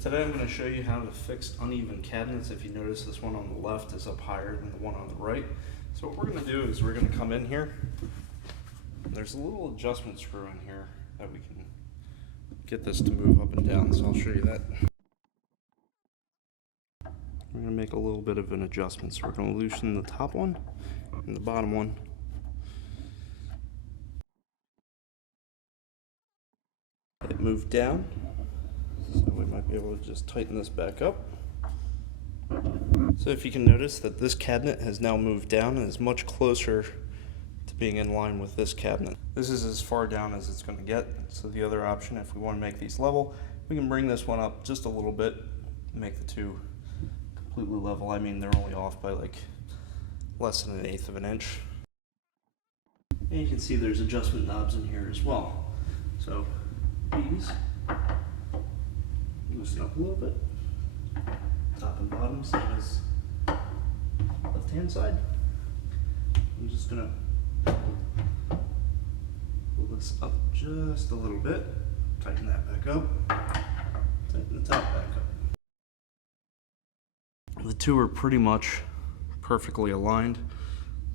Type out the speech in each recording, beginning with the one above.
today I'm going to show you how to fix uneven cabinets. If you notice, this one on the left is up higher than the one on the right. So what we're going to do is we're going to come in here. There's a little adjustment screw in here that we can get this to move up and down, so I'll show you that. We're going to make a little bit of an adjustment. So we're going to loosen the top one and the bottom one. It moved down, so we might be able to just tighten this back up. So if you can notice that this cabinet has now moved down and is much closer to being in line with this cabinet. This is as far down as it's going to get. So the other option, if we want to make these level, we can bring this one up just a little bit, make the two completely level. I mean, they're only off by like less than 1/8 of an inch. And you can see there's adjustment knobs in here as well. So these loosen up a little bit. Top and bottom, same as left hand side. I'm just gonna pull this up just a little bit, tighten that back up, tighten the top back up. The two are pretty much perfectly aligned,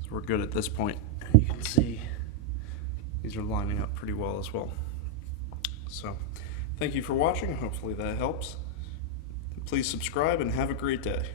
so we're good at this point. And you can see these are lining up pretty well as well. So thank you for watching. Hopefully that helps. Please subscribe and have a great day.